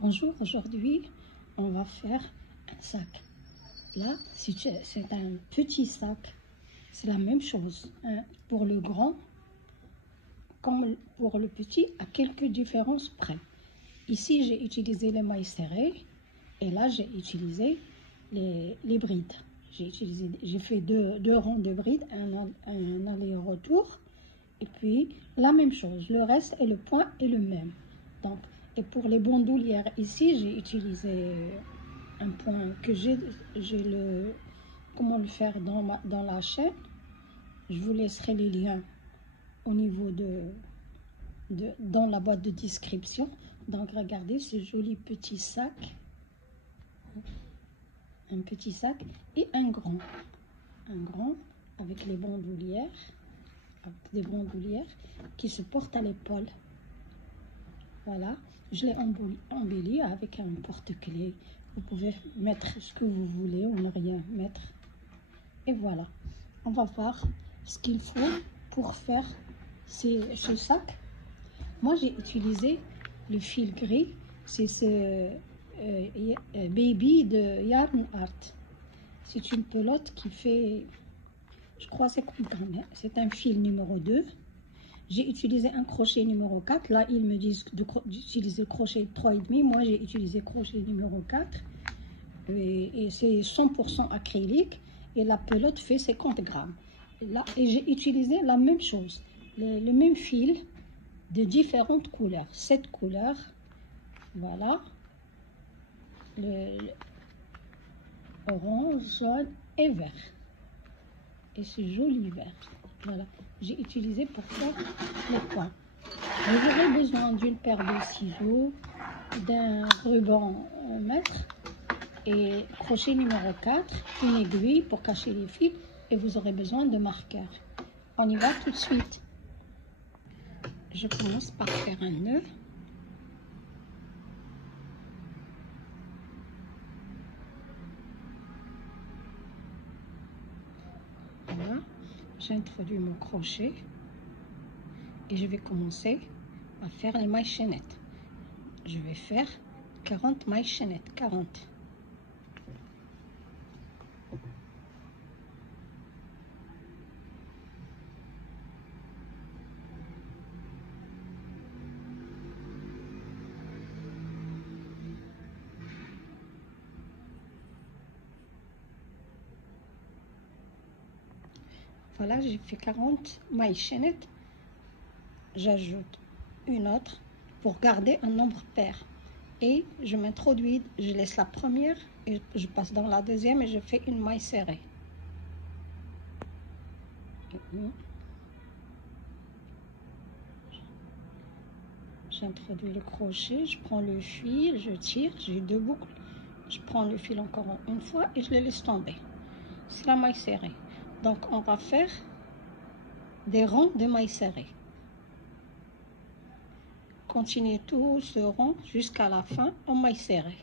Bonjour, aujourd'hui on va faire un sac. Là, c'est un petit sac, c'est la même chose, hein, pour le grand comme pour le petit, à quelques différences près. Ici, j'ai utilisé les mailles serrées et là, j'ai utilisé les brides. J'ai fait deux rangs de brides, un aller-retour. Et puis, la même chose, le reste et le point est le même. Donc, et pour les bandoulières, ici, j'ai utilisé un point que comment le faire dans la chaîne. Je vous laisserai les liens au niveau dans la boîte de description. Donc, regardez ce joli petit sac. Un petit sac et un grand. Un grand avec les bandoulières. Des bandoulières qui se portent à l'épaule. Voilà, je l'ai embelli avec un porte-clés. Vous pouvez mettre ce que vous voulez ou ne rien mettre. Et voilà, on va voir ce qu'il faut pour faire ce sac. Moi, j'ai utilisé le fil gris. C'est ce Baby de Yarn Art. C'est une pelote qui fait, je crois, 50 grammes. C'est un fil numéro 2. J'ai utilisé un crochet numéro 4. Là, ils me disent d'utiliser crochet 3,5. Moi, j'ai utilisé crochet numéro 4. Et c'est 100% acrylique. Et la pelote fait 50 grammes. Et j'ai utilisé la même chose. Le même fil de différentes couleurs. 7 couleurs. Voilà. Le orange, jaune et vert. Et ce joli vert. Voilà. J'ai utilisé pour faire les points. Vous aurez besoin d'une paire de ciseaux, d'un ruban mètre et crochet numéro 4, une aiguille pour cacher les fils et vous aurez besoin de marqueurs. On y va tout de suite. Je commence par faire un nœud. Voilà, j'introduis mon crochet et je vais commencer à faire les mailles chaînettes. Je vais faire 40 mailles chaînettes, 40. Voilà, j'ai fait 40 mailles chaînettes. J'ajoute une autre pour garder un nombre pair. Et je m'introduis, je laisse la première et je passe dans la deuxième et je fais une maille serrée. J'introduis le crochet, je prends le fil, je tire, j'ai 2 boucles. Je prends le fil encore une fois et je le laisse tomber. C'est la maille serrée. Donc on va faire des rangs de mailles serrées. Continuez tout ce rang jusqu'à la fin en maille serrée.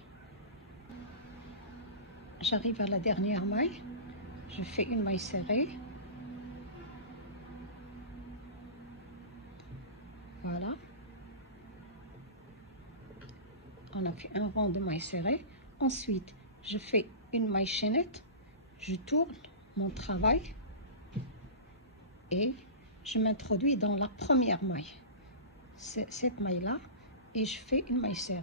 J'arrive à la dernière maille, je fais une maille serrée. Voilà. On a fait un rang de maille serrée. Ensuite, je fais une maille chaînette, je tourne mon travail et je m'introduis dans la première maille. C'est cette maille-là et je fais une maille serrée.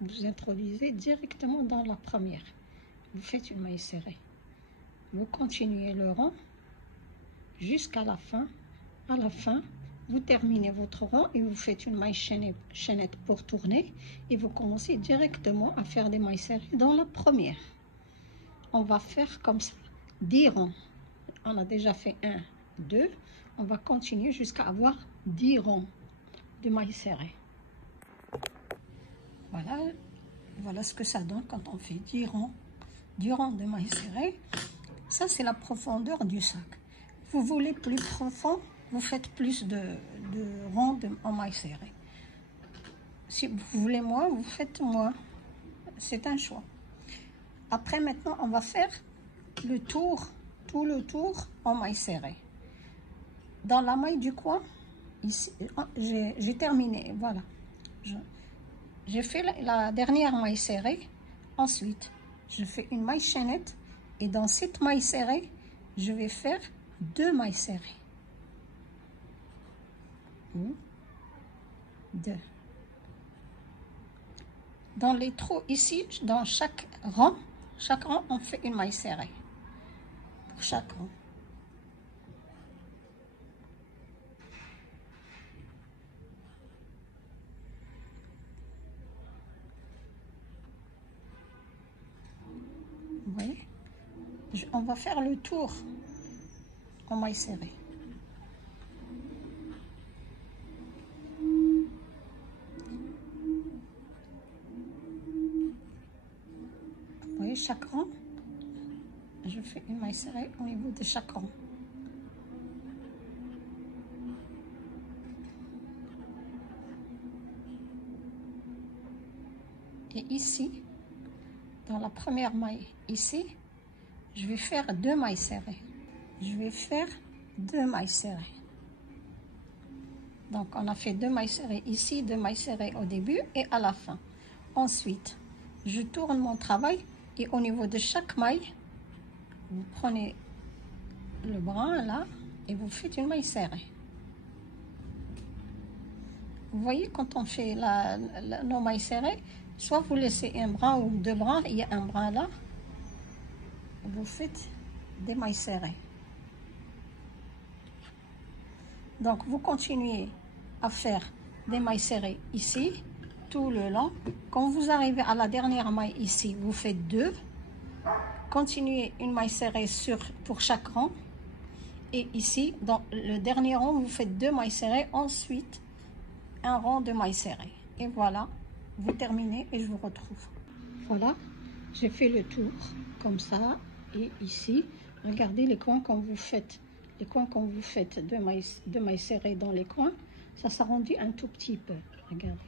Vous introduisez directement dans la première. Vous faites une maille serrée. Vous continuez le rang jusqu'à la fin. À la fin, vous terminez votre rang et vous faites une maille chaînette pour tourner et vous commencez directement à faire des mailles serrées dans la première. On va faire comme ça 10 rangs. On a déjà fait 1, 2. On va continuer jusqu'à avoir 10 rangs de mailles serrées. Voilà, voilà ce que ça donne quand on fait 10 rangs de mailles serrées. Ça, c'est la profondeur du sac. Vous voulez plus profond, vous faites plus de rangs en mailles serrées. Si vous voulez moins, vous faites moins. C'est un choix. Après, maintenant, on va faire le tour, tout le tour en maille serrée. Dans la maille du coin, ici, j'ai terminé, voilà. J'ai fait la dernière maille serrée. Ensuite, je fais une maille chaînette. Et dans cette maille serrée, je vais faire 2 mailles serrées. 2. Dans les trous ici, dans chaque rang, on fait une maille serrée. Pour chaque rang. Vous voyez? On va faire le tour en maille serrée. Vous voyez, chaque rang, je fais une maille serrée au niveau de chaque rang. Et ici, dans la première maille, ici, je vais faire 2 mailles serrées. Je vais faire 2 mailles serrées. Donc, on a fait 2 mailles serrées ici, 2 mailles serrées au début et à la fin. Ensuite, je tourne mon travail et au niveau de chaque maille, vous prenez le brin là et vous faites une maille serrée. Vous voyez, quand on fait nos mailles serrées, soit vous laissez un brin ou 2 brins, il y a un brin là, vous faites des mailles serrées. Donc, vous continuez à faire des mailles serrées ici, tout le long. Quand vous arrivez à la dernière maille ici, vous faites 2. Continuez une maille serrée pour chaque rang. Et ici, dans le dernier rang, vous faites 2 mailles serrées. Ensuite, un rang de mailles serrées. Et voilà, vous terminez et je vous retrouve. Voilà, j'ai fait le tour comme ça. Et ici, regardez les coins quand vous faites. Les coins quand vous faites 2 mailles serrées dans les coins, ça s'arrondit un tout petit peu. Regardez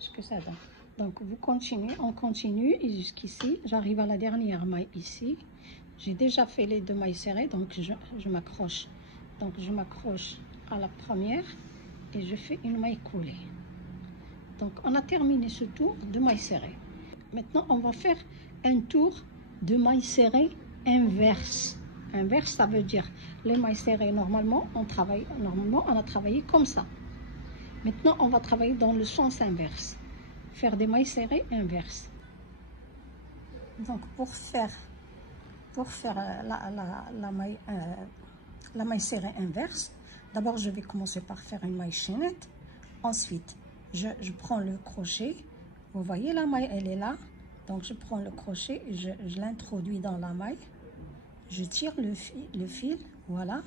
ce que ça donne. Donc vous continuez, on continue et jusqu'ici, j'arrive à la dernière maille ici. J'ai déjà fait les 2 mailles serrées, donc je m'accroche. Donc je m'accroche à la première et je fais une maille coulée. Donc on a terminé ce tour de mailles serrées. Maintenant on va faire un tour de mailles serrées inverse. Inverse, ça veut dire les mailles serrées, normalement on a travaillé comme ça. Maintenant on va travailler dans le sens inverse. Faire des mailles serrées inverses. Donc pour faire la maille serrée inverse, d'abord je vais commencer par faire une maille chaînette. Ensuite je prends le crochet. Vous voyez, la maille elle est là, donc je prends le crochet, je l'introduis dans la maille, je tire le fil, voilà,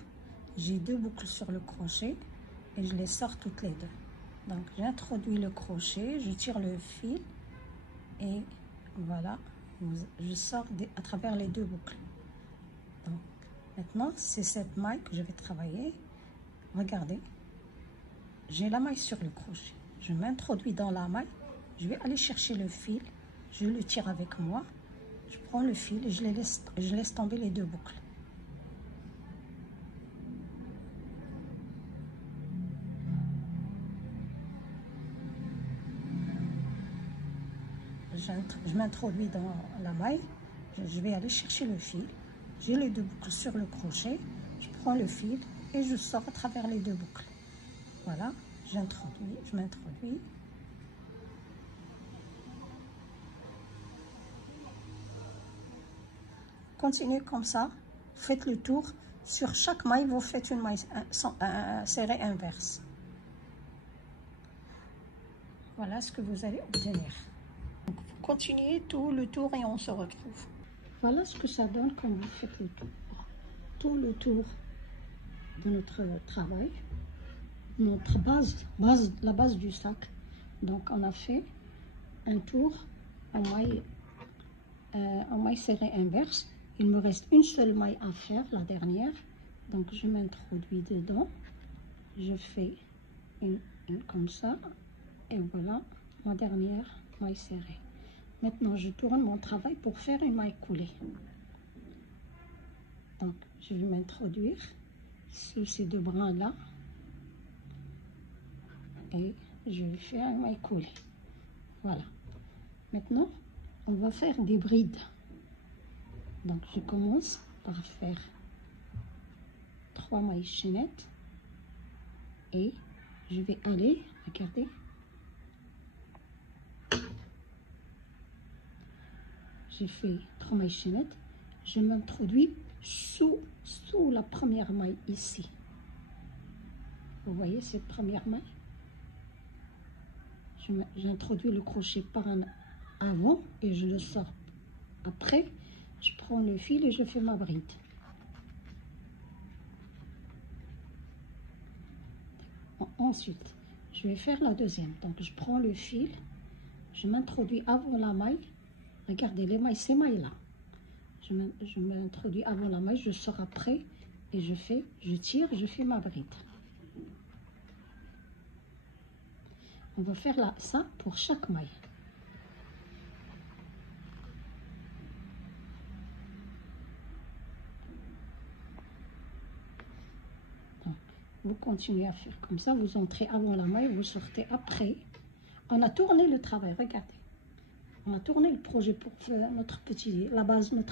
j'ai 2 boucles sur le crochet et je les sors toutes les 2. Donc j'introduis le crochet, je tire le fil et voilà, je sors à travers les 2 boucles. Donc maintenant c'est cette maille que je vais travailler. Regardez, j'ai la maille sur le crochet, je m'introduis dans la maille, je vais aller chercher le fil, je le tire avec moi, je prends le fil et je laisse tomber les 2 boucles. Je m'introduis dans la maille, je vais aller chercher le fil, j'ai les 2 boucles sur le crochet, je prends le fil et je sors à travers les 2 boucles. Voilà, je m'introduis. Continuez comme ça, faites le tour. Sur chaque maille, vous faites une maille serrée inverse. Voilà ce que vous allez obtenir. Donc, vous continuez tout le tour et on se retrouve. Voilà ce que ça donne quand vous faites le tour. Tout le tour de notre travail, notre la base du sac. Donc on a fait un tour en maille serrée inverse. Il me reste une seule maille à faire, la dernière. Donc je m'introduis dedans, je fais une comme ça et voilà ma dernière maille serrée. Maintenant je tourne mon travail pour faire une maille coulée. Donc je vais m'introduire sous ces 2 brins là, et je vais faire un maille coulé. Voilà. Maintenant, on va faire des brides. Donc, je commence par faire 3 mailles chaînettes et je vais aller, regardez, j'ai fait 3 mailles chaînettes, je m'introduis sous la première maille ici. Vous voyez cette première maille? J'introduis le crochet par en avant et je le sors. Après, je prends le fil et je fais ma bride. Ensuite, je vais faire la deuxième. Donc, je prends le fil, je m'introduis avant la maille. Regardez les mailles, ces mailles-là. Je m'introduis avant la maille, je sors après et je tire, je fais ma bride. On va faire ça pour chaque maille. Donc, vous continuez à faire comme ça, vous entrez avant la maille, vous sortez après. On a tourné le travail, regardez. On a tourné le projet pour faire notre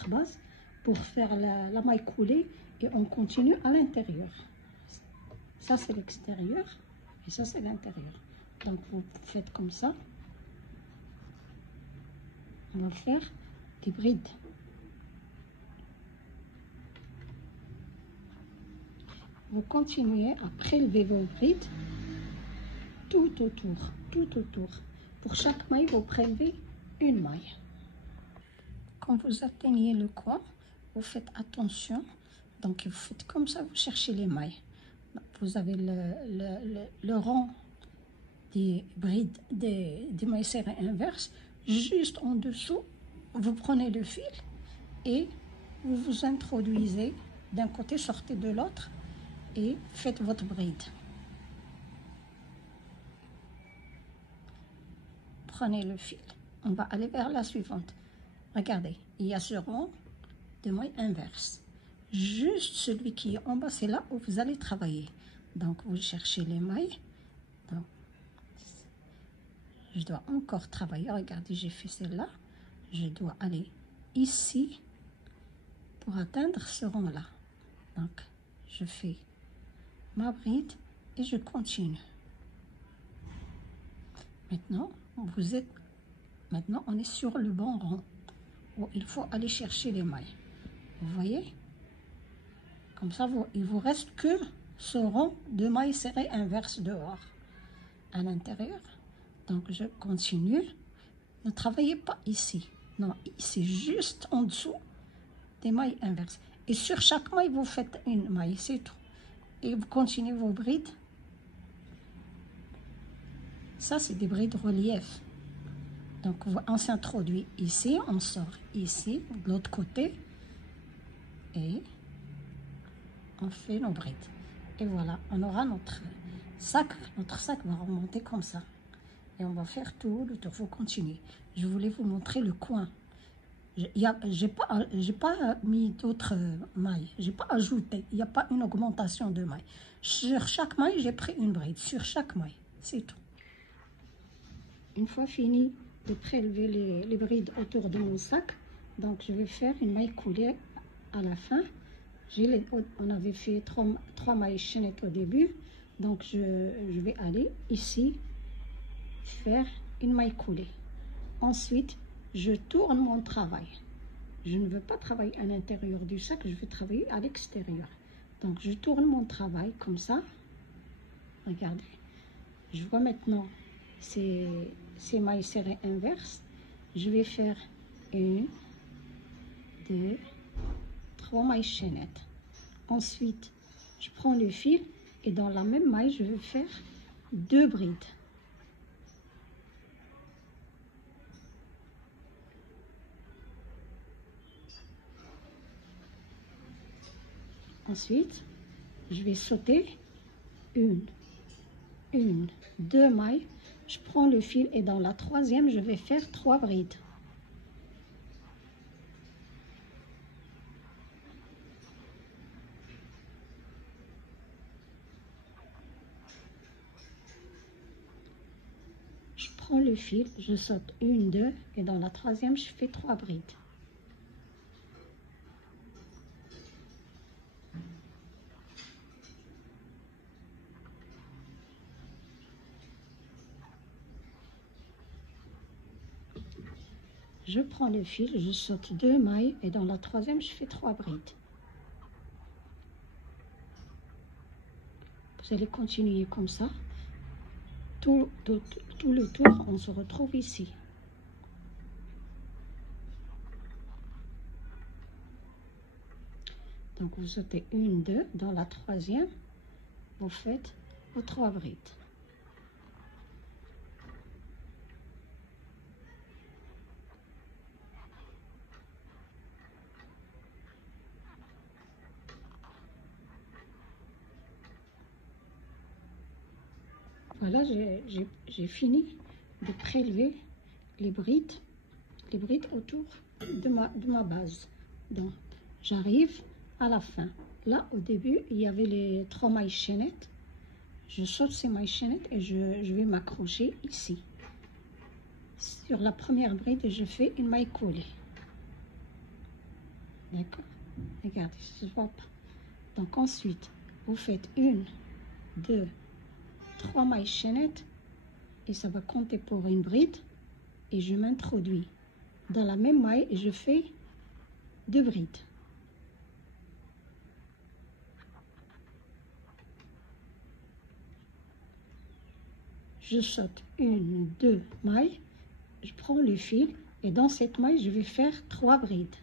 base, pour faire la maille coulée et on continue à l'intérieur. Ça c'est l'extérieur et ça c'est l'intérieur. Donc vous faites comme ça. On va faire des brides. Vous continuez à prélever vos brides tout autour. Pour chaque maille, vous prélevez une maille. Quand vous atteignez le coin, vous faites attention. Donc vous faites comme ça, vous cherchez les mailles. Vous avez le rang des brides, des mailles serrées inverses. Juste en dessous, vous prenez le fil et vous vous introduisez d'un côté, sortez de l'autre et faites votre bride. Prenez le fil, on va aller vers la suivante. Regardez, il y a ce rang de mailles inverses. Juste celui qui est en bas, c'est là où vous allez travailler. Donc, vous cherchez les mailles. Donc, je dois encore travailler. Regardez, j'ai fait celle-là. Je dois aller ici pour atteindre ce rang-là. Donc, je fais ma bride et je continue. Maintenant, on est sur le bon rang où il faut aller chercher les mailles. Vous voyez? Comme ça, il vous reste que ce rang de mailles serrées inverses dehors. À l'intérieur, donc je continue. Ne travaillez pas ici. Non, ici, juste en dessous des mailles inverses. Et sur chaque maille, vous faites une maille, c'est tout. Et vous continuez vos brides. Ça, c'est des brides relief. Donc, on s'introduit ici, on sort ici, de l'autre côté. Et on fait nos brides. Et voilà, on aura notre sac. Notre sac va remonter comme ça. Et on va faire tout le tour. Il faut continuer. Je voulais vous montrer le coin. J'ai pas mis d'autres mailles. J'ai pas ajouté. Il n'y a pas une augmentation de mailles. Sur chaque maille, j'ai pris une bride. Sur chaque maille. C'est tout. Une fois fini de prélever les brides autour de mon sac, donc je vais faire une maille coulée à la fin. On avait fait 3 mailles chaînettes au début, donc je vais aller ici faire une maille coulée. Ensuite, je tourne mon travail. Je ne veux pas travailler à l'intérieur du sac, je vais travailler à l'extérieur. Donc je tourne mon travail comme ça. Regardez, je vois maintenant ces mailles serrées inverses. Je vais faire 1, 2, 3 mailles chaînettes. Ensuite, je prends le fil et dans la même maille, je vais faire 2 brides. Ensuite, je vais sauter 1, 2 mailles. Je prends le fil et dans la troisième, je vais faire 3 brides. prends le fil, je saute une, deux, et dans la troisième, je fais 3 brides. Je prends le fil, je saute 2 mailles, et dans la troisième, je fais 3 brides. Vous allez continuer comme ça. Tout le tour, on se retrouve ici. Donc vous sautez une, deux, dans la troisième, vous faites vos 3 brides. Voilà, j'ai fini de prélever les brides autour de ma base. Donc j'arrive à la fin. Là, au début, il y avait les 3 mailles chaînettes. Je saute ces mailles chaînettes et je vais m'accrocher ici. Sur la première bride, je fais une maille coulée. D'accord? Regardez, je ne vois pas. Donc ensuite, vous faites 1, 2, 3 mailles chaînettes et ça va compter pour une bride. Et je m'introduis dans la même maille et je fais 2 brides. Je saute 1, 2 mailles, je prends le fil et dans cette maille, je vais faire 3 brides.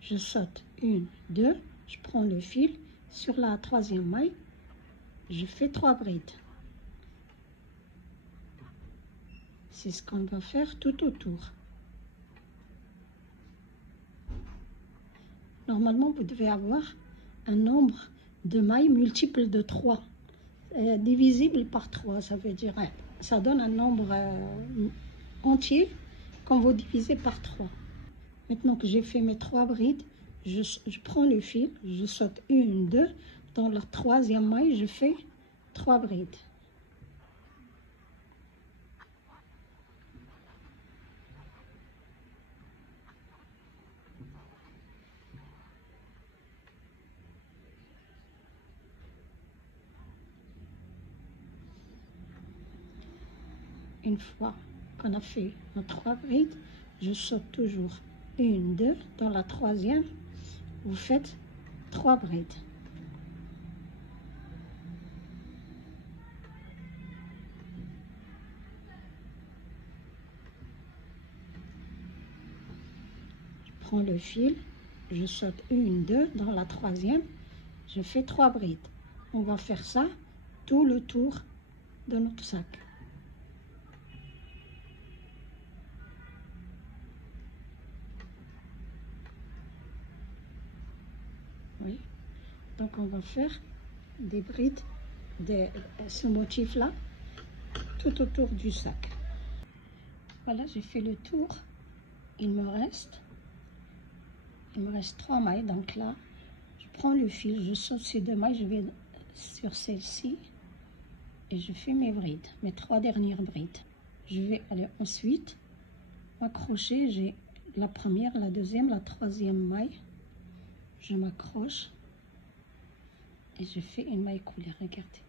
Je saute 1, 2, je prends le fil, sur la troisième maille, je fais 3 brides. C'est ce qu'on va faire tout autour. Normalement, vous devez avoir un nombre de mailles multiple de 3, divisible par 3, ça veut dire, ça donne un nombre entier quand vous divisez par 3. Maintenant que j'ai fait mes 3 brides, je prends le fil, je saute 1, 2, dans la troisième maille, je fais 3 brides. Une fois qu'on a fait nos 3 brides, je saute toujours 1, 2, dans la troisième, vous faites 3 brides. Je prends le fil, je saute 1, 2, dans la troisième, je fais 3 brides. On va faire ça tout le tour de notre sac. Oui. Donc on va faire des brides de ce motif là tout autour du sac. Voilà, j'ai fait le tour. Il me reste 3 mailles. Donc là, je prends le fil, je saute ces 2 mailles, je vais sur celle-ci et je fais mes brides, mes 3 dernières brides. Je vais aller ensuite m'accrocher. J'ai la première, la deuxième, la troisième maille. Je m'accroche et je fais une maille coulée. Regardez.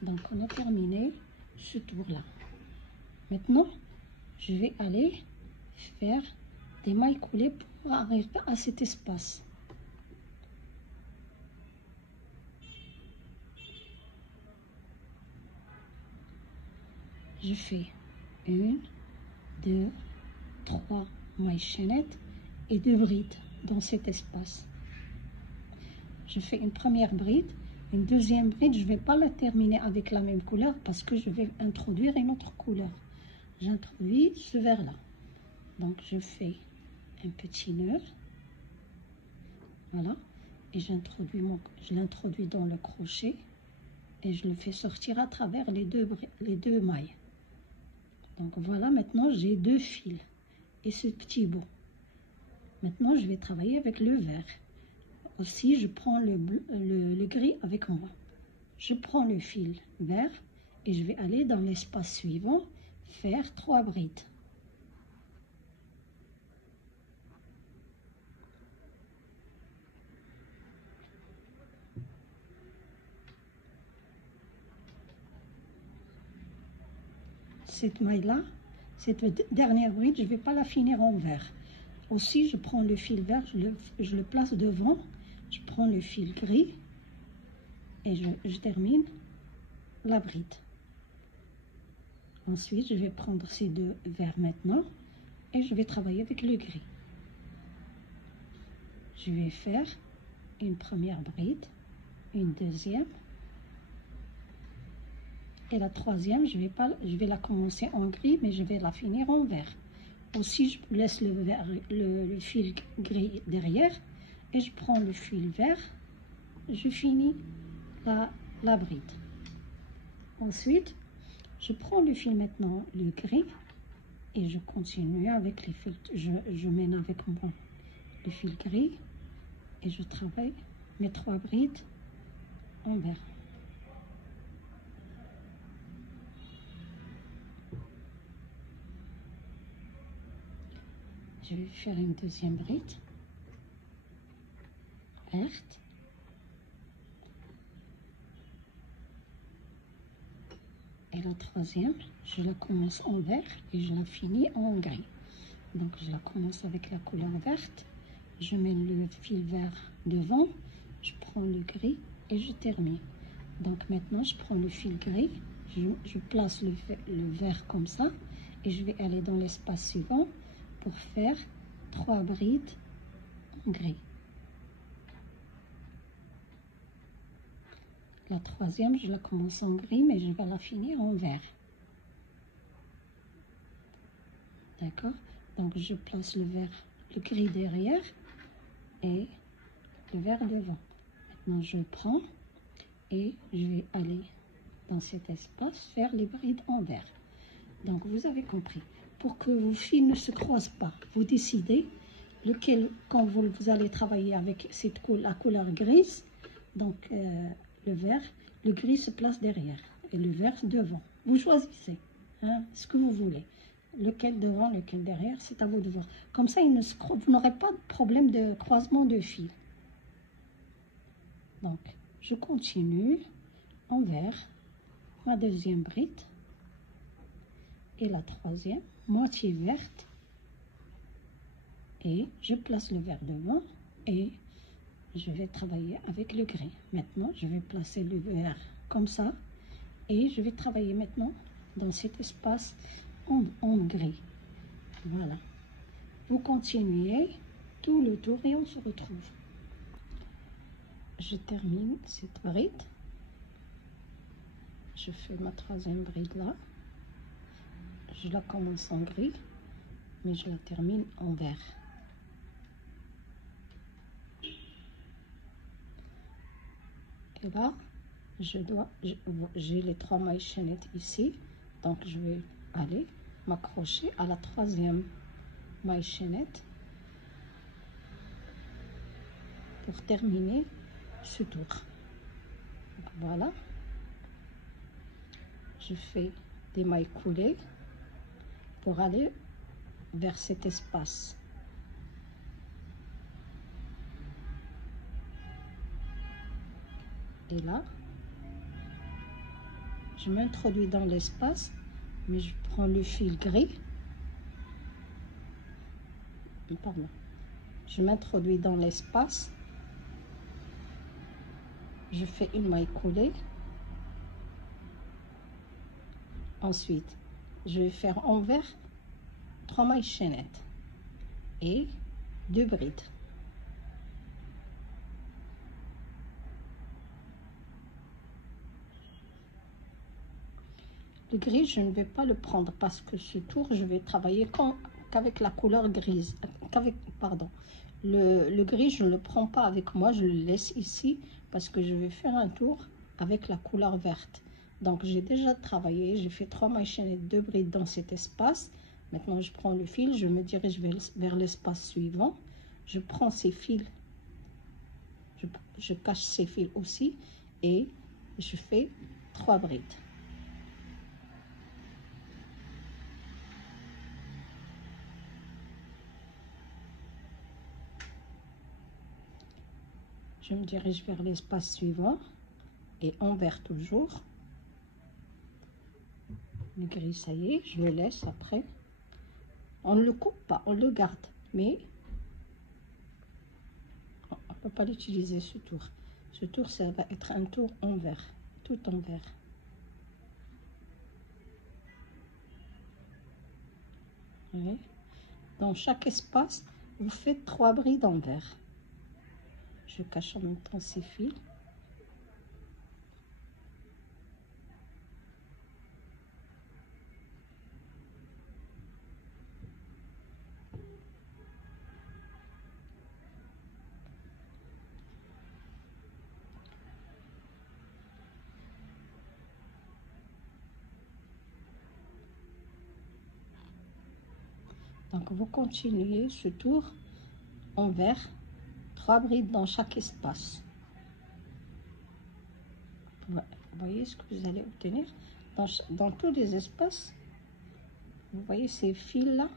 Donc on a terminé ce tour là. Maintenant je vais aller faire des mailles coulées pour arriver à cet espace. Je fais 1, 2, 3 mailles chaînettes et 2 brides dans cet espace. Je fais une première bride, une deuxième bride, je ne vais pas la terminer avec la même couleur parce que je vais introduire une autre couleur. J'introduis ce vert là. Donc je fais un petit nœud, voilà, et je l'introduis dans le crochet et je le fais sortir à travers les deux mailles. Donc voilà, maintenant j'ai 2 fils et ce petit bout. Maintenant, je vais travailler avec le vert. Aussi, je prends le gris avec moi. Je prends le fil vert et je vais aller dans l'espace suivant, faire 3 brides. Cette maille-là, cette dernière bride, je ne vais pas la finir en vert. Aussi, je prends le fil vert, je le place devant, je prends le fil gris et je termine la bride. Ensuite, je vais prendre ces 2 verts maintenant et je vais travailler avec le gris. Je vais faire une première bride, une deuxième et la troisième, je vais la commencer en gris, mais je vais la finir en vert. Aussi, je laisse le fil gris derrière et je prends le fil vert, je finis la bride. Ensuite, je prends le fil maintenant, le gris, et je continue avec les fils. Je mène avec moi le fil gris et je travaille mes 3 brides en vert. Je vais faire une deuxième bride verte. Et la troisième, je la commence en vert et je la finis en gris. Donc je la commence avec la couleur verte. Je mène le fil vert devant, je prends le gris et je termine. Donc maintenant, je prends le fil gris, je place le vert comme ça et je vais aller dans l'espace suivant pour faire 3 brides en gris. La troisième, je la commence en gris, mais je vais la finir en vert. D'accord? Donc je place le gris derrière et le vert devant. Maintenant, je prends et je vais aller dans cet espace faire les brides en vert. Donc vous avez compris. Pour que vos fils ne se croisent pas, vous décidez lequel, quand vous allez travailler avec la couleur grise, donc le vert, le gris se place derrière et le vert devant. Vous choisissez ce que vous voulez. Lequel devant, lequel derrière, c'est à vous de voir. Comme ça, vous n'aurez pas de problème de croisement de fils. Donc, je continue en vert ma deuxième bride et la troisième, moitié verte. Et je place le vert devant et je vais travailler avec le gris. Maintenant, je vais placer le vert comme ça et je vais travailler maintenant dans cet espace en gris. Voilà. Vous continuez tout le tour et on se retrouve. Je termine cette bride. Je fais ma troisième bride là. Je la commence en gris, mais je la termine en vert. Et là, j'ai les 3 mailles chaînettes ici, donc je vais aller m'accrocher à la troisième maille chaînette pour terminer ce tour. Donc voilà, je fais des mailles coulées pour aller vers cet espace. Et là, je m'introduis dans l'espace, mais je prends le fil gris. Pardon. Je m'introduis dans l'espace. Je fais une maille coulée. Ensuite, je vais faire envers 3 mailles chaînettes et 2 brides. Le gris, je ne vais pas le prendre parce que ce tour, je vais travailler qu'avec la couleur grise. Le gris, je ne le prends pas avec moi, je le laisse ici parce que je vais faire un tour avec la couleur verte. Donc, j'ai déjà travaillé, j'ai fait 3 mailles chaînettes, 2 brides dans cet espace. Maintenant, je prends le fil, je me dirige vers l'espace suivant. je prends ces fils, je cache ces fils aussi et je fais 3 brides. Je me dirige vers l'espace suivant et envers toujours. Le gris, ça y est, je le laisse après. On ne le coupe pas, on le garde, mais on ne peut pas l'utiliser ce tour. Ce tour, ça va être un tour envers, tout envers. Oui. Dans chaque espace, vous faites 3 brides envers. Je cache en même temps ces fils. Donc vous continuez ce tour envers, 3 brides dans chaque espace. Vous voyez ce que vous allez obtenir dans tous les espaces. Vous voyez ces fils là,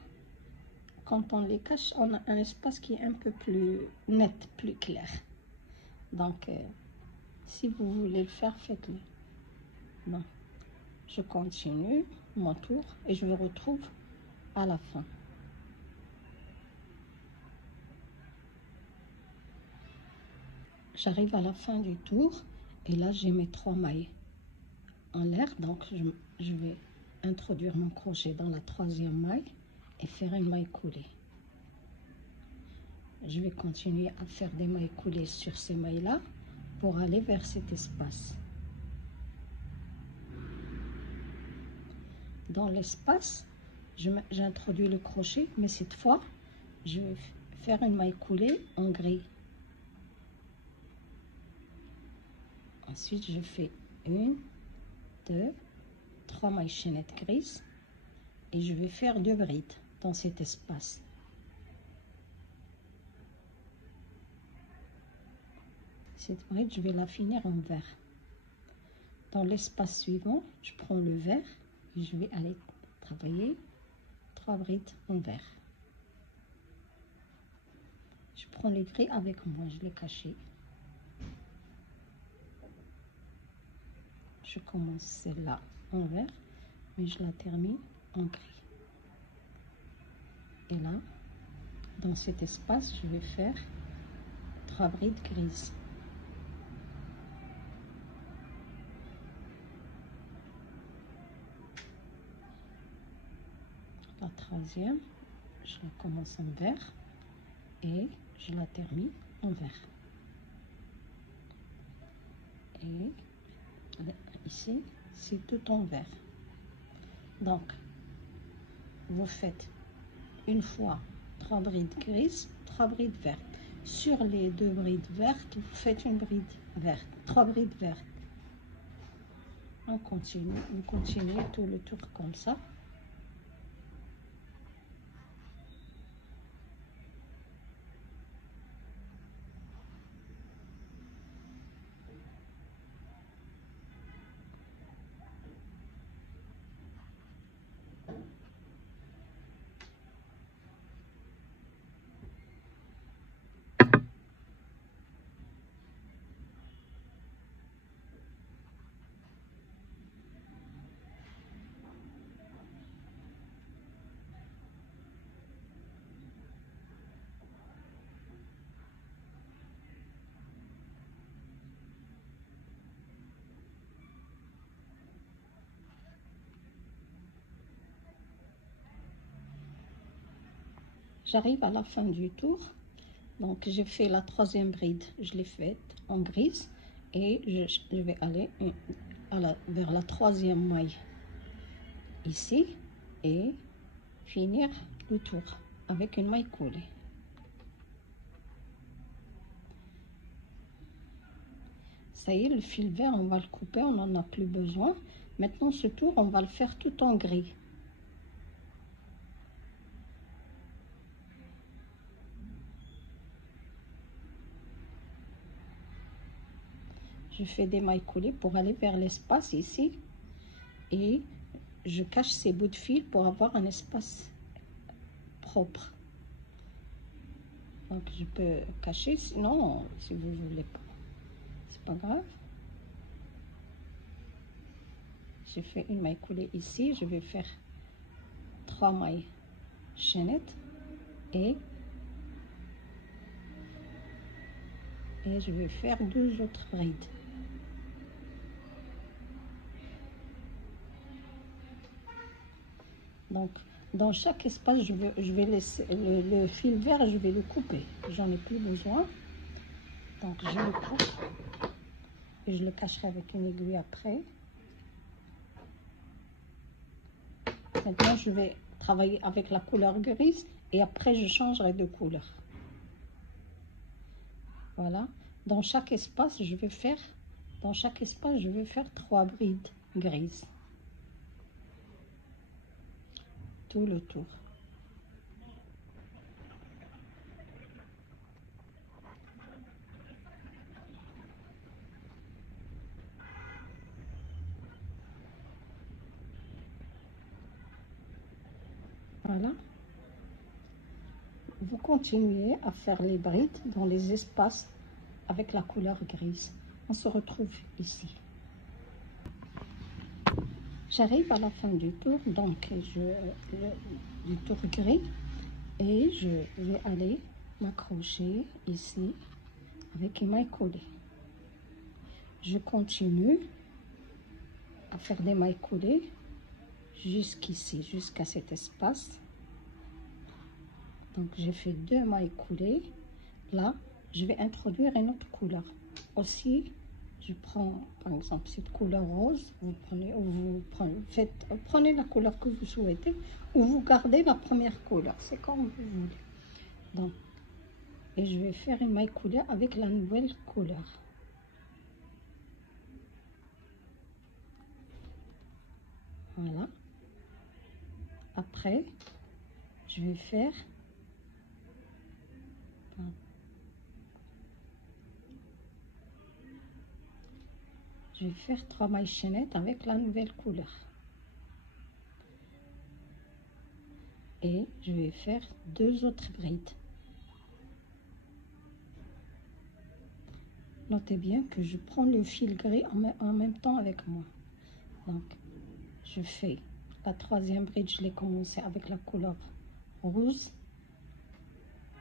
quand on les cache, on a un espace qui est un peu plus net, plus clair. Donc si vous voulez le faire, faites-le. Bon, je continue mon tour et je me retrouve à la fin. J'arrive à la fin du tour et là j'ai mes 3 mailles en l'air, donc je vais introduire mon crochet dans la 3e maille et faire une maille coulée. Je vais continuer à faire des mailles coulées sur ces mailles là pour aller vers cet espace. Dans l'espace, j'introduis le crochet, mais cette fois je vais faire une maille coulée en gris. Ensuite, je fais 1, 2, 3 mailles chaînettes grises et je vais faire 2 brides dans cet espace. Cette bride, je vais la finir en vert. Dans l'espace suivant, je prends le vert et je vais aller travailler 3 brides en vert. Je prends les gris avec moi, je les caché. Je commence celle-là en vert, mais je la termine en gris. Et là, dans cet espace, je vais faire 3 brides grises. La 3e, je la commence en vert et je la termine en vert. Et ici, c'est tout en vert. Donc, vous faites une fois 3 brides grises, 3 brides vertes. Sur les 2 brides vertes, vous faites une bride verte, 3 brides vertes. On continue, vous continuez tout le tour comme ça. J'arrive à la fin du tour, donc j'ai fait la 3e bride, je l'ai faite en grise et je vais aller vers la 3e maille ici et finir le tour avec une maille coulée. Ça y est, le fil vert, on va le couper, on n'en a plus besoin. Maintenant, ce tour, on va le faire tout en gris. je fais des mailles collées pour aller vers l'espace ici. Et je cache ces bouts de fil pour avoir un espace propre. Donc je peux cacher, sinon si vous voulez pas, c'est pas grave. J'ai fait une maille coulée ici, je vais faire 3 mailles chaînettes et je vais faire 2 autres brides. Donc dans chaque espace, je vais laisser le fil vert, je vais le couper. J'en ai plus besoin. Donc je le coupe et je le cacherai avec une aiguille après. Maintenant, je vais travailler avec la couleur grise et après je changerai de couleur. Voilà. Dans chaque espace, je vais faire 3 brides grises. Tout le tour. Voilà. Vous continuez à faire les brides dans les espaces avec la couleur grise. On se retrouve ici. J'arrive à la fin du tour, donc du tour gris, et je vais aller m'accrocher ici avec une maille collée. Je continue à faire des mailles collées jusqu'ici, jusqu'à cet espace. Donc j'ai fait 2 mailles collées. Là, je vais introduire une autre couleur. Aussi, je prends par exemple cette couleur rose, prenez la couleur que vous souhaitez ou vous gardez la première couleur, c'est comme vous voulez. Donc, et je vais faire une maille coulée avec la nouvelle couleur. Voilà. Après, je vais faire je vais faire 3 mailles chaînettes avec la nouvelle couleur. Et je vais faire 2 autres brides. Notez bien que je prends le fil gris en même temps avec moi. Donc, je fais la 3e bride, je l'ai commencé avec la couleur rose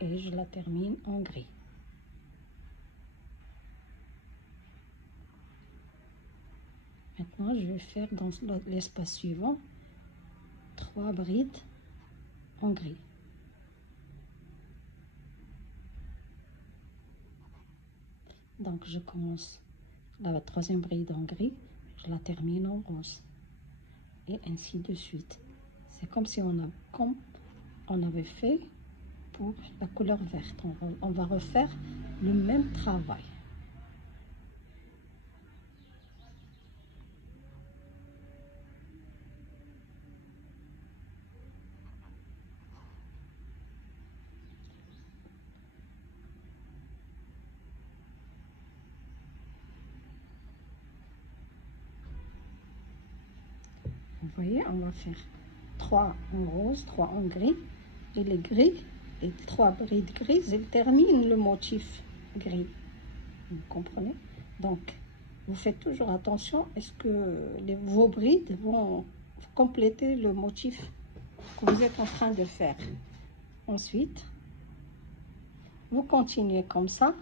et je la termine en gris. Maintenant, je vais faire dans l'espace suivant 3 brides en gris. Donc, je commence la 3e bride en gris, je la termine en rose. Et ainsi de suite. C'est comme si on avait fait pour la couleur verte. On va refaire le même travail. Vous voyez, on va faire 3 en rose, 3 en gris. Et les gris, les 3 brides grises, elles terminent le motif gris. Vous comprenez? Donc, vous faites toujours attention, est-ce que vos brides vont compléter le motif que vous êtes en train de faire. Ensuite, vous continuez comme ça.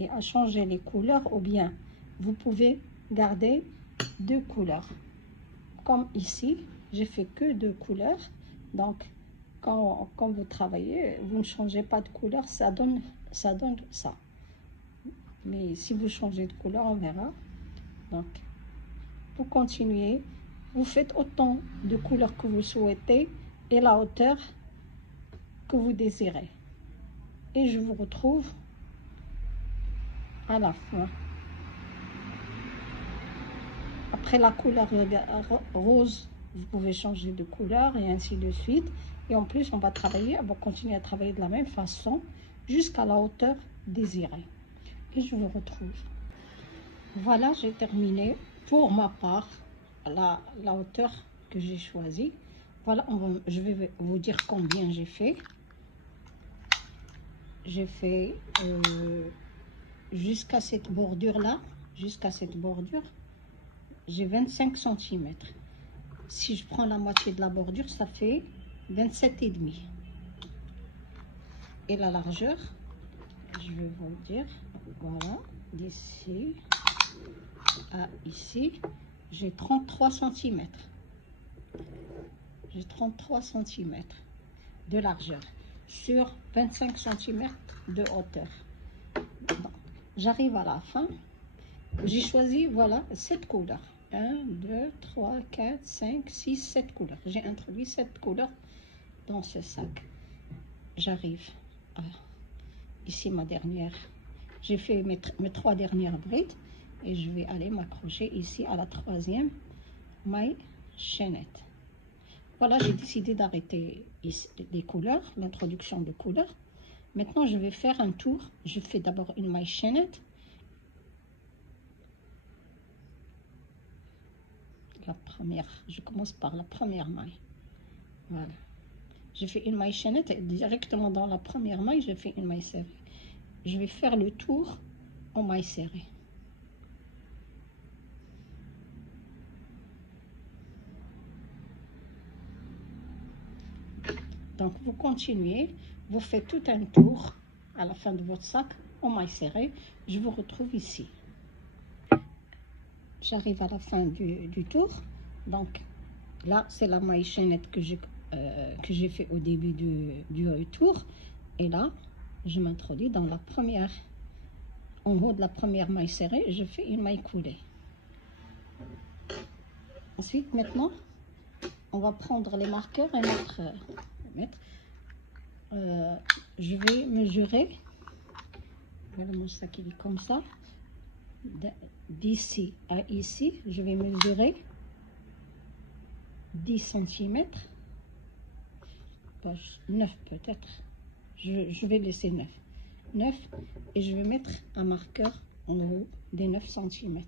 Et à changer les couleurs, ou bien vous pouvez garder 2 couleurs. Comme ici, j'ai fait que 2 couleurs. Donc, quand vous travaillez, vous ne changez pas de couleur, ça donne ça. Mais si vous changez de couleur, on verra. Donc, vous continuez, vous faites autant de couleurs que vous souhaitez et la hauteur que vous désirez. Et je vous retrouve à la fin. Après la couleur rose, vous pouvez changer de couleur et ainsi de suite. Et en plus, on va continuer à travailler de la même façon jusqu'à la hauteur désirée. Et je vous retrouve. Voilà, j'ai terminé pour ma part la hauteur que j'ai choisie. Voilà, je vais vous dire combien j'ai fait. J'ai fait jusqu'à cette bordure-là, j'ai 25 cm. Si je prends la moitié de la bordure, ça fait 27,5. Et la largeur, je vais vous le dire, voilà, d'ici à ici, j'ai 33 cm. J'ai 33 cm de largeur sur 25 cm de hauteur. J'arrive à la fin. J'ai choisi, voilà, 7 couleurs. 1, 2, 3, 4, 5, 6, 7 couleurs. J'ai introduit 7 couleurs dans ce sac. J'arrive à ici ma dernière. J'ai fait mes 3 dernières brides et je vais aller m'accrocher ici à la 3e maille chaînette. Voilà, j'ai décidé d'arrêter les couleurs, l'introduction de couleurs. Maintenant, je vais faire un tour. Je fais d'abord une maille chaînette. La première, je commence par la première maille. Voilà. Je fais une maille chaînette et directement dans la première maille, je fais une maille serrée. Je vais faire le tour en maille serrée. Donc, vous continuez, vous faites tout un tour à la fin de votre sac en maille serrée. Je vous retrouve ici. J'arrive à la fin du tour. Donc, là, c'est la maille chaînette que j'ai fait au début du tour. Et là, je m'introduis dans la première. En haut de la première maille serrée, je fais une maille coulée. Ensuite, maintenant, on va prendre les marqueurs et je vais mesurer. Voilà, mon sac il est comme ça. D'ici à ici, je vais mesurer 10 cm. 9 peut-être. Je vais laisser 9. 9 et je vais mettre un marqueur en haut des 9 cm.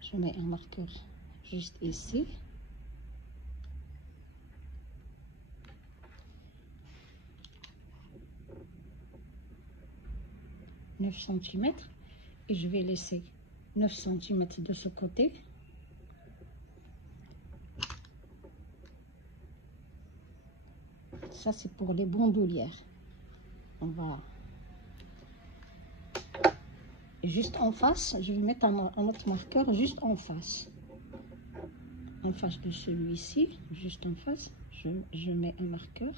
Je mets un marqueur juste ici. « 9 cm et je vais laisser 9 cm de ce côté. Ça, c'est pour les bandoulières. On va... Et juste en face, je vais mettre un autre marqueur juste en face. En face de celui-ci, juste en face, je mets un marqueur.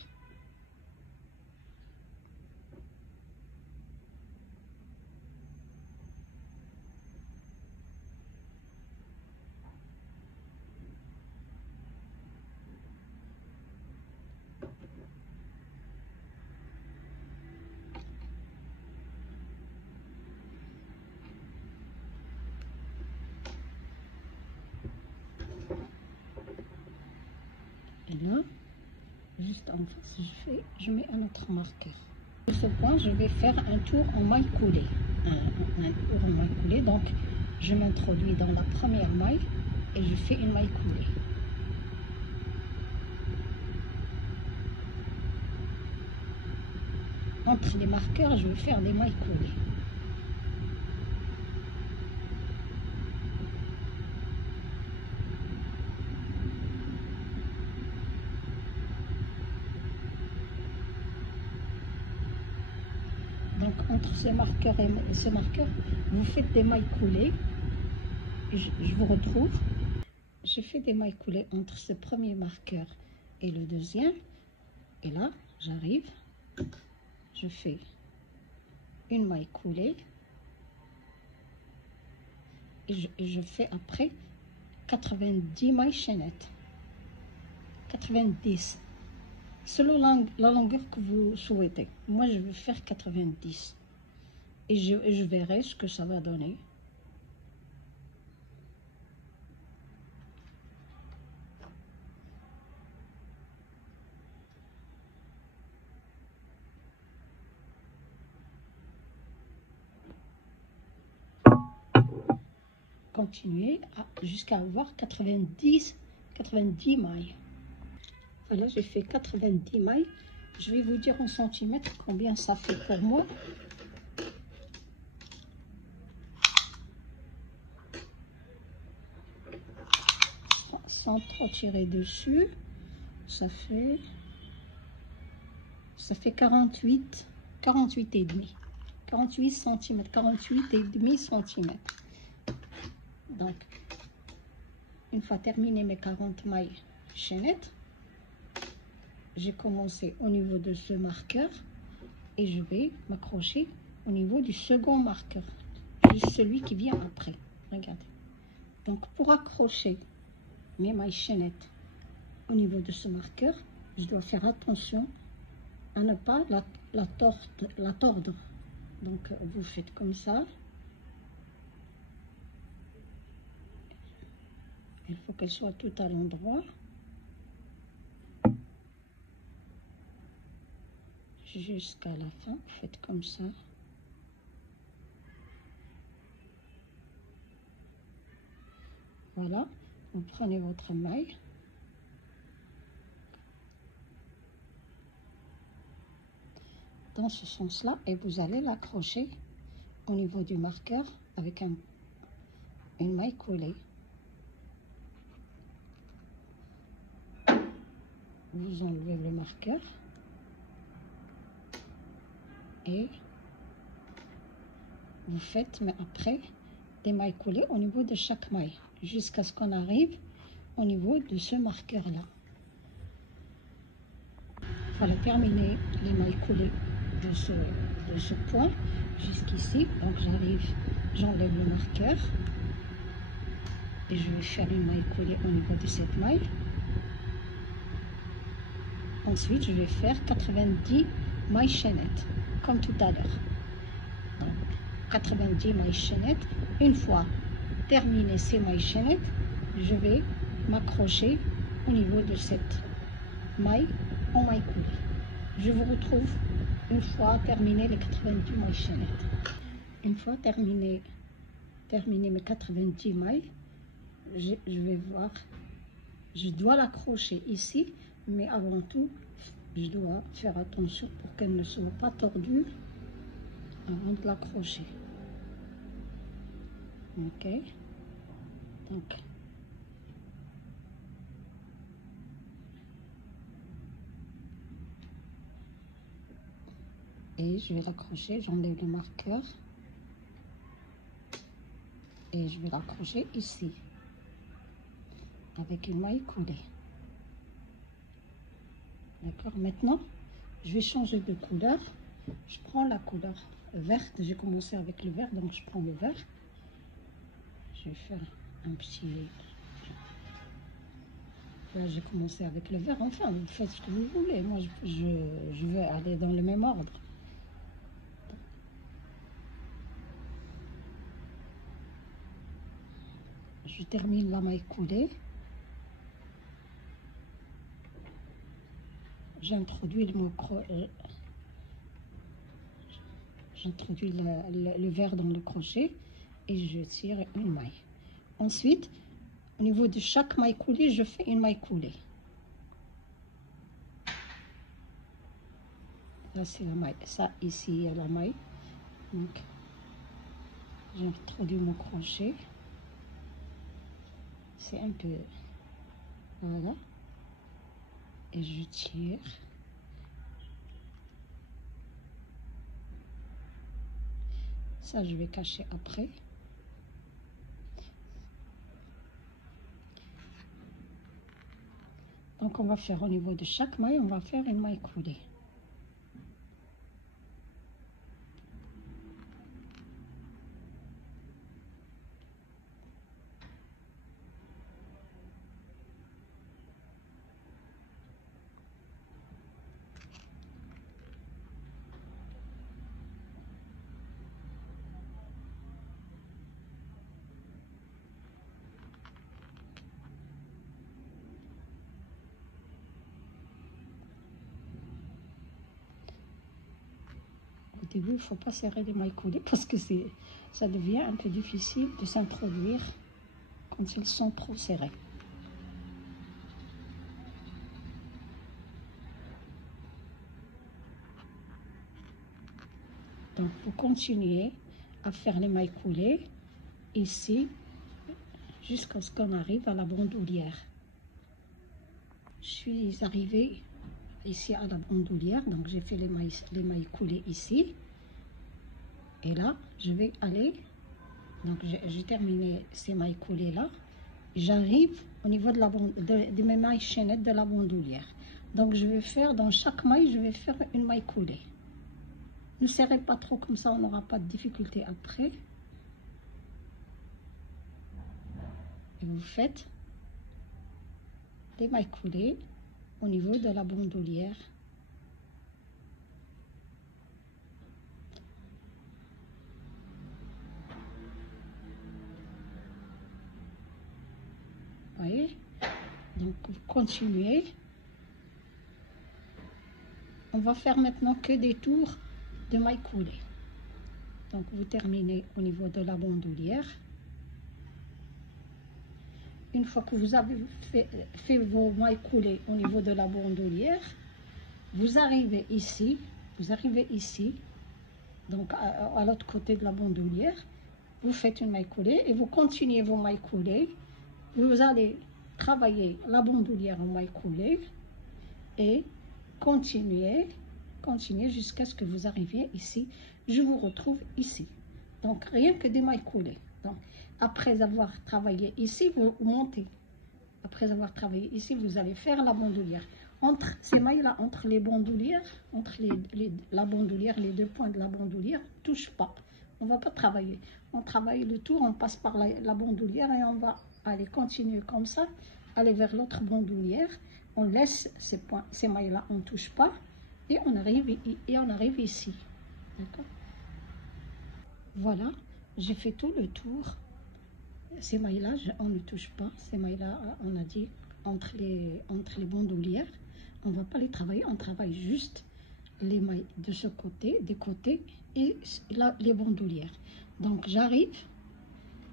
Et là, juste en face, je mets un autre marqueur. De ce point, je vais faire un tour en maille coulée. Un tour en maille coulée, donc je m'introduis dans la première maille et je fais une maille coulée. Entre les marqueurs, je vais faire des mailles coulées. Donc, entre ce marqueur et ce marqueur, vous faites des mailles coulées. Je vous retrouve. J'ai fait des mailles coulées entre ce premier marqueur et le deuxième. Et là, j'arrive, je fais une maille coulée. Et je fais après 90 mailles chaînettes. 90. Selon la longueur que vous souhaitez. Moi, je vais faire 90. Et je verrai ce que ça va donner. continuer jusqu'à avoir 90 mailles. Voilà, j'ai fait 90 mailles. Je vais vous dire en centimètres combien ça fait pour moi. Sans trop tirer dessus, ça fait 48 et demi. 48 cm, 48 et demi cm. Donc, une fois terminé mes 40 mailles chaînettes, j'ai commencé au niveau de ce marqueur et je vais m'accrocher au niveau du second marqueur, juste celui qui vient après. Regardez. Donc, pour accrocher mes mailles chaînettes au niveau de ce marqueur, je dois faire attention à ne pas la tordre. Donc, vous faites comme ça. Il faut qu'elle soit tout à l'endroit. Jusqu'à la fin, vous faites comme ça. Voilà, vous prenez votre maille. Dans ce sens-là, et vous allez l'accrocher au niveau du marqueur avec une maille coulée. Vous enlevez le marqueur et vous faites, mais après, des mailles coulées au niveau de chaque maille, jusqu'à ce qu'on arrive au niveau de ce marqueur-là. Voilà, terminer les mailles coulées de ce point jusqu'ici. Donc j'enlève le marqueur et je vais faire une maille coulée au niveau de cette maille. Ensuite, je vais faire 90 mailles chaînettes, comme tout à l'heure. Donc, 90 mailles chaînettes. Une fois terminé ces mailles chaînettes, je vais m'accrocher au niveau de cette maille en maille coulée. Je vous retrouve une fois terminé les 90 mailles chaînettes. Une fois terminé mes 90 mailles, je vais voir, je dois l'accrocher ici, mais avant tout, je dois faire attention pour qu'elle ne soit pas tordue avant de l'accrocher. Ok, donc et je vais l'accrocher, j'enlève le marqueur et je vais l'accrocher ici avec une maille coulée. D'accord, maintenant je vais changer de couleur. Je prends la couleur verte, j'ai commencé avec le vert, donc je prends le vert. Je vais faire un petit... Là, j'ai commencé avec le vert. Enfin, vous faites ce que vous voulez. Moi, je vais aller dans le même ordre. Je termine la maille coulée. J'introduis le vert dans le crochet et je tire une maille. Ensuite, au niveau de chaque maille coulée, je fais une maille coulée. Là, c'est la maille. Ça, ici, il y a la maille. Donc, j'introduis mon crochet. C'est un peu... Voilà. Et je tire. Ça, je vais cacher après. Donc, on va faire au niveau de chaque maille, on va faire une maille coulée. Au début, il ne faut pas serrer les mailles coulées parce que ça devient un peu difficile de s'introduire quand ils sont trop serrés. Donc, vous continuez à faire les mailles coulées ici jusqu'à ce qu'on arrive à la bandoulière. Je suis arrivée ici à la bandoulière, donc j'ai fait les mailles coulées ici. Et là, je vais aller, donc j'ai terminé ces mailles coulées là. J'arrive au niveau de mes mailles chaînettes de la bandoulière. Donc je vais faire, dans chaque maille, je vais faire une maille coulée. Ne serrez pas trop, comme ça on n'aura pas de difficulté après. Et vous faites des mailles coulées au niveau de la bandoulière. Vous voyez? Donc vous continuez. On va faire maintenant que des tours de mailles coulées. Donc vous terminez au niveau de la bandoulière. Une fois que vous avez fait vos mailles coulées au niveau de la bandoulière, vous arrivez ici, donc à l'autre côté de la bandoulière, vous faites une maille coulée et vous continuez vos mailles coulées. Vous allez travailler la bandoulière en maille coulée et continuez jusqu'à ce que vous arriviez ici. Je vous retrouve ici. Donc rien que des mailles coulées. Donc après avoir travaillé ici, vous montez. Après avoir travaillé ici, vous allez faire la bandoulière. Entre ces mailles-là, entre les bandoulières, la bandoulière, les deux points de la bandoulière, touche pas. On va pas travailler. On travaille le tour, on passe par la bandoulière et on va aller continuer comme ça, aller vers l'autre bandoulière. On laisse ces mailles-là, on ne touche pas et on arrive ici. D'accord? Voilà, j'ai fait tout le tour. Ces mailles-là, on ne touche pas. Ces mailles-là, on a dit entre les bandoulières, on ne va pas les travailler. On travaille juste les mailles de ce côté, des côtés et là, les bandoulières. Donc j'arrive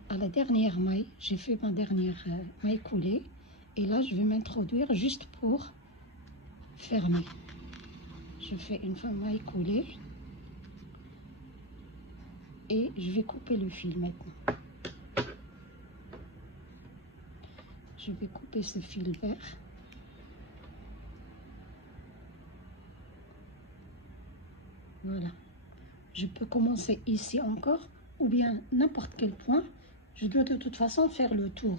à la dernière maille. J'ai fait ma dernière maille coulée. Et là, je vais m'introduire juste pour fermer. Je fais une maille coulée. Et je vais couper le fil maintenant. Je vais couper ce fil vert. Voilà. Je peux commencer ici encore, ou bien n'importe quel point. Je dois de toute façon faire le tour.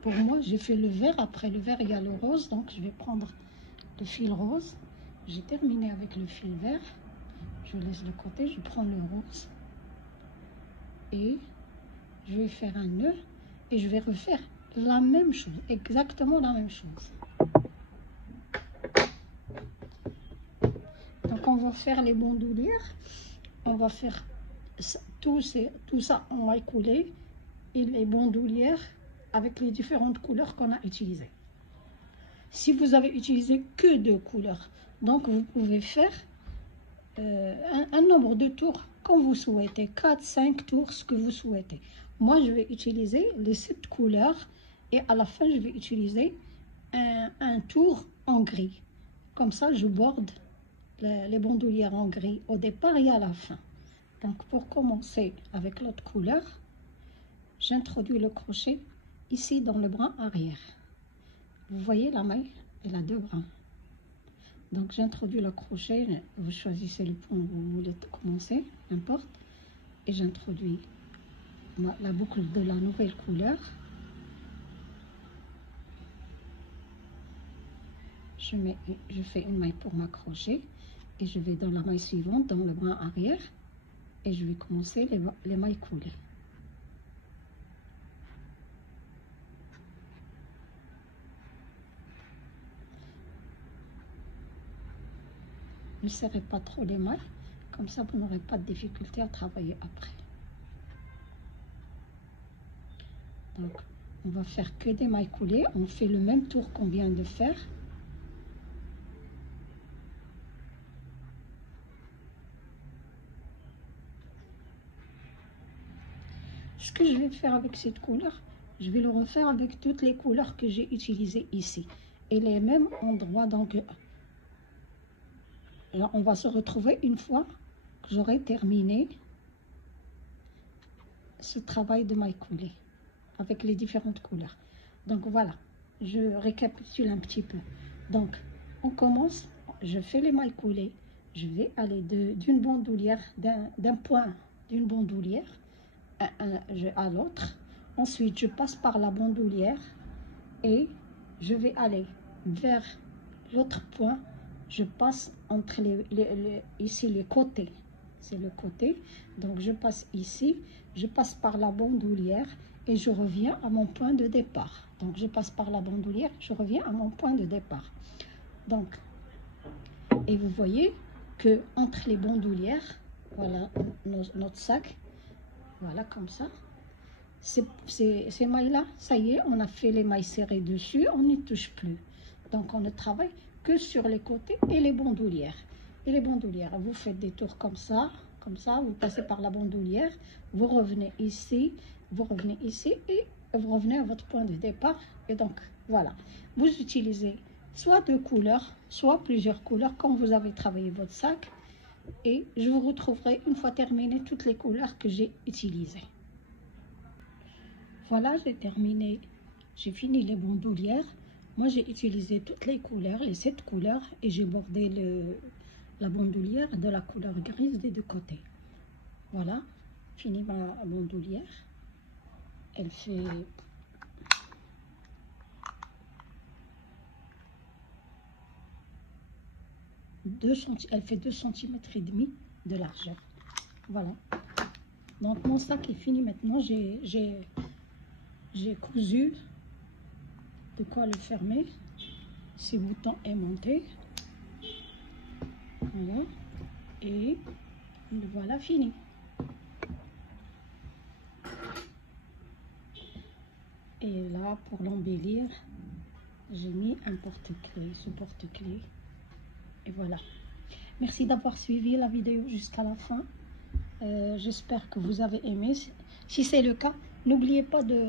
Pour moi, j'ai fait le vert. Après le vert, il y a le rose. Donc, je vais prendre le fil rose. J'ai terminé avec le fil vert. Je laisse de côté. Je prends le rose. Et je vais faire un nœud. Et je vais refaire la même chose. Exactement la même chose. Donc, on va faire les bandoulières. On va faire tout ça en maille coulée. Et les bandoulières avec les différentes couleurs qu'on a utilisées. Si vous avez utilisé que 2 couleurs, donc vous pouvez faire un nombre de tours comme vous souhaitez, 4, 5 tours, ce que vous souhaitez. Moi, je vais utiliser les 7 couleurs et à la fin, je vais utiliser un tour en gris. Comme ça, je borde les bandoulières en gris au départ et à la fin. Donc, pour commencer avec l'autre couleur, j'introduis le crochet ici dans le bras arrière. Vous voyez la maille, elle a 2 bras. Donc j'introduis le crochet, vous choisissez le point où vous voulez commencer, n'importe. Et j'introduis la boucle de la nouvelle couleur. Je fais une maille pour m'accrocher et je vais dans la maille suivante, dans le bras arrière. Et je vais commencer les mailles coulées. Ne serrez pas trop les mailles, comme ça vous n'aurez pas de difficulté à travailler après. Donc, on va faire que des mailles coulées. On fait le même tour qu'on vient de faire. Ce que je vais faire avec cette couleur, je vais le refaire avec toutes les couleurs que j'ai utilisées ici. Et les mêmes endroits. Donc, là, on va se retrouver une fois que j'aurai terminé ce travail de maille coulée avec les différentes couleurs. Donc voilà, je récapitule un petit peu. Donc on commence, je fais les mailles coulées, je vais aller d'une bandoulière, d'un point d'une bandoulière à l'autre. Ensuite je passe par la bandoulière et je vais aller vers l'autre point. Je passe entre ici les côtés, c'est le côté, donc je passe ici, je passe par la bandoulière et je reviens à mon point de départ. Donc je passe par la bandoulière, je reviens à mon point de départ. Donc, et vous voyez que entre les bandoulières, voilà notre sac, voilà comme ça. Ces mailles-là, ça y est, on a fait les mailles serrées dessus, on n'y touche plus. Donc on ne travaille que sur les côtés et les bandoulières. Et les bandoulières, vous faites des tours comme ça, vous passez par la bandoulière, vous revenez ici et vous revenez à votre point de départ. Et donc voilà, vous utilisez soit deux couleurs, soit plusieurs couleurs quand vous avez travaillé votre sac. Et je vous retrouverai une fois terminé toutes les couleurs que j'ai utilisées. Voilà, j'ai terminé, j'ai fini les bandoulières. Moi, j'ai utilisé toutes les couleurs, les 7 couleurs, et j'ai bordé la bandoulière de la couleur grise des deux côtés. Voilà, fini ma bandoulière. Elle fait elle fait 2 cm et demi de largeur. Voilà. Donc mon sac est fini maintenant. J'ai cousu de quoi le fermer. Ces boutons aimantés. Voilà. Et le voilà fini. Et là, pour l'embellir, j'ai mis un porte-clés, ce porte-clés. Et voilà. Merci d'avoir suivi la vidéo jusqu'à la fin. J'espère que vous avez aimé. Si c'est le cas, n'oubliez pas de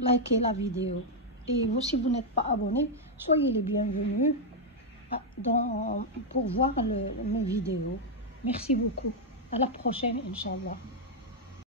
liker la vidéo. Et vous, si vous n'êtes pas abonné, soyez les bienvenus pour voir mes vidéos. Merci beaucoup. À la prochaine, Inch'Allah.